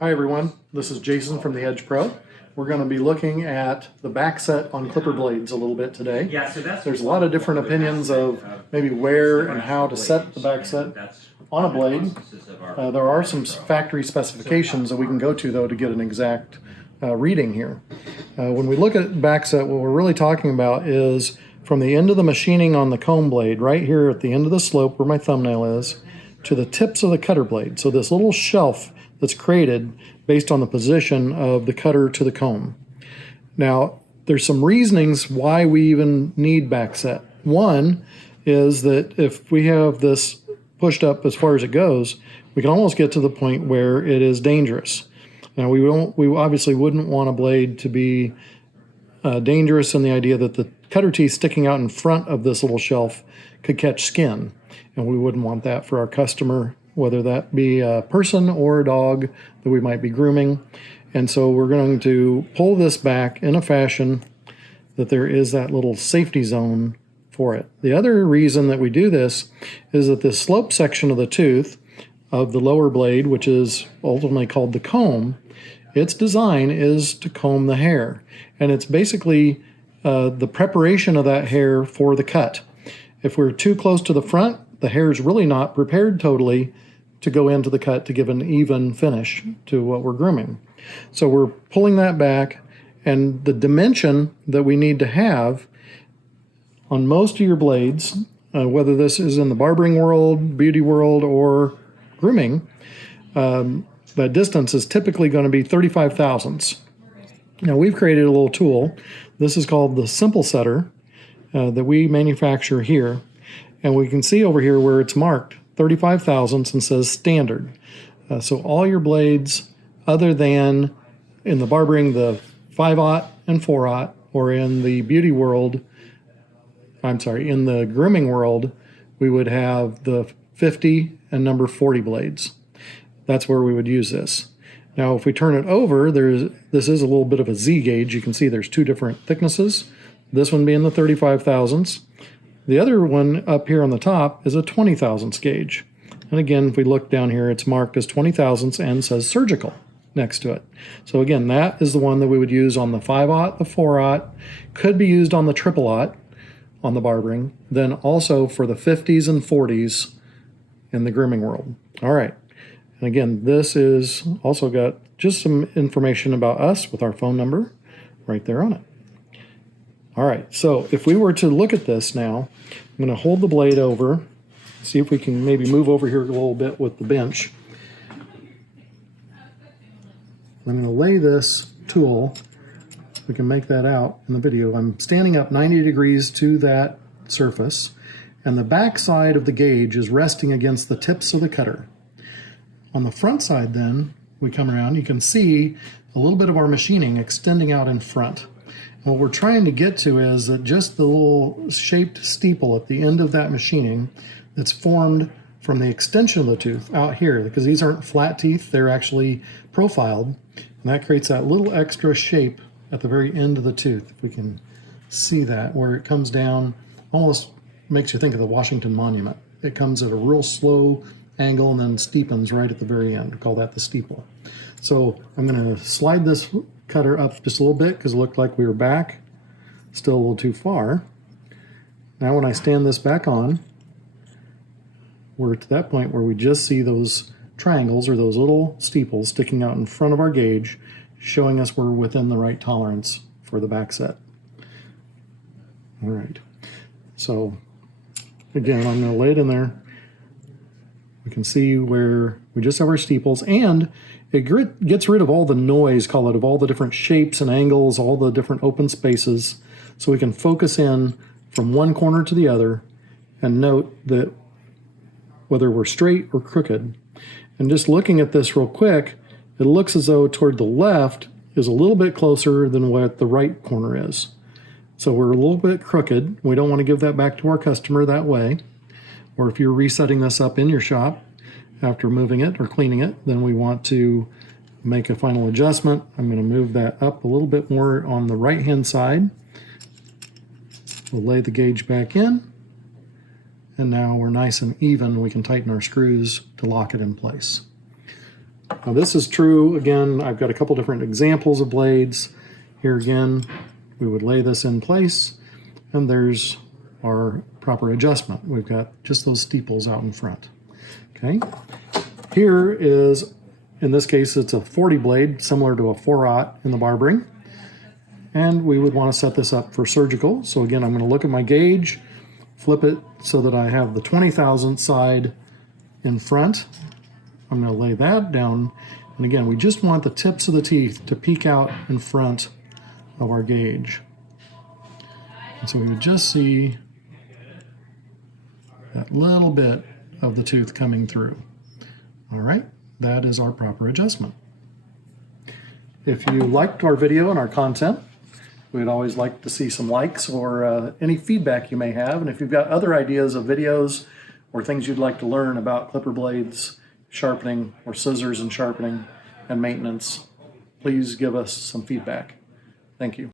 Hi everyone, this is Jason from the Edge Pro. We're going to be looking at the Backset on clipper blades a little bit today. There's a lot of different opinions of maybe where and how to set the Backset on a blade. There are some factory specifications that we can go to though to get an exact reading here. When we look at Backset, what we're really talking about is from the end of the machining on the comb blade, right here at the end of the slope where my thumbnail is, to the tips of the cutter blade. So this little shelf that's created based on the position of the cutter to the comb. Now, there's some reasonings why we even need Backset. One is that if we have this pushed up as far as it goes, we can almost get to the point where it is dangerous. Now, we obviously wouldn't want a blade to be dangerous in the idea that the cutter teeth sticking out in front of this little shelf could catch skin, and we wouldn't want that for our customer, whether that be a person or a dog that we might be grooming. And so we're going to pull this back in a fashion that there is that little safety zone for it. The other reason that we do this is that the slope section of the tooth of the lower blade, which is ultimately called the comb, its design is to comb the hair. And it's basically the preparation of that hair for the cut. If we're too close to the front, the hair is really not prepared totally to go into the cut to give an even finish to what we're grooming. So we're pulling that back, and the dimension that we need to have on most of your blades, whether this is in the barbering world, beauty world, or grooming, the distance is typically going to be 35 thousandths. Now we've created a little tool. This is called the Simple Setter that we manufacture here. And we can see over here where it's marked 35 thousandths and says standard. So all your blades, other than in the barbering, the 5/0 and 4/0, or in the beauty world, in the grooming world, we would have the 50 and number 40 blades. That's where we would use this. Now, if we turn it over, this is a little bit of a Z gauge. You can see there's two different thicknesses. This one being the 35 thousandths. The other one up here on the top is a 20 thousandths gauge. And again, if we look down here, it's marked as 20 thousandths and says surgical next to it. So again, that is the one that we would use on the 5/0, the 4/0, could be used on the 000 on the barbering, then also for the 50s and 40s in the grooming world. All right. And again, this is also got just some information about us with our phone number right there on it. All right, so if we were to look at this now, I'm going to hold the blade over, see if we can maybe move over here a little bit with the bench. I'm going to lay this tool, we can make that out in the video. I'm standing up 90 degrees to that surface, and the back side of the gauge is resting against the tips of the cutter. On the front side then, we come around, you can see a little bit of our machining extending out in front. What we're trying to get to is that just the little shaped steeple at the end of that machining that's formed from the extension of the tooth out here, because these aren't flat teeth, they're actually profiled, and that creates that little extra shape at the very end of the tooth. If we can see that, where it comes down, almost makes you think of the Washington Monument. It comes at a real slow angle and then steepens right at the very end. We call that the steeple. So I'm going to slide this cutter up just a little bit because it looked like we were back, still a little too far. Now when I stand this back on, we're to that point where we just see those triangles or those little steeples sticking out in front of our gauge, showing us we're within the right tolerance for the Backset. All right, so again, I'm going to lay it in there. We can see where we just have our steeples, and it gets rid of all the noise, call it, of all the different shapes and angles, all the different open spaces, so we can focus in from one corner to the other and note that whether we're straight or crooked. And just looking at this real quick, it looks as though toward the left is a little bit closer than what the right corner is. So we're a little bit crooked. We don't want to give that back to our customer that way. Or if you're resetting this up in your shop after moving it or cleaning it, then we want to make a final adjustment. I'm going to move that up a little bit more on the right hand side. We'll lay the gauge back in, and now we're nice and even. We can tighten our screws to lock it in place. Now this is true, again, I've got a couple different examples of blades. Here again, we would lay this in place, and there's our proper adjustment. We've got just those steeples out in front. Okay. Here is, in this case, it's a 40 blade, similar to a 4/0 in the barbering. And we would want to set this up for surgical. So again, I'm going to look at my gauge, flip it so that I have the 20,000 side in front. I'm going to lay that down. And again, we just want the tips of the teeth to peek out in front of our gauge. And so we would just see that little bit of the tooth coming through. All right, that is our proper adjustment. If you liked our video and our content, we'd always like to see some likes or any feedback you may have. And if you've got other ideas of videos or things you'd like to learn about clipper blades, sharpening, or scissors and sharpening and maintenance, please give us some feedback. Thank you.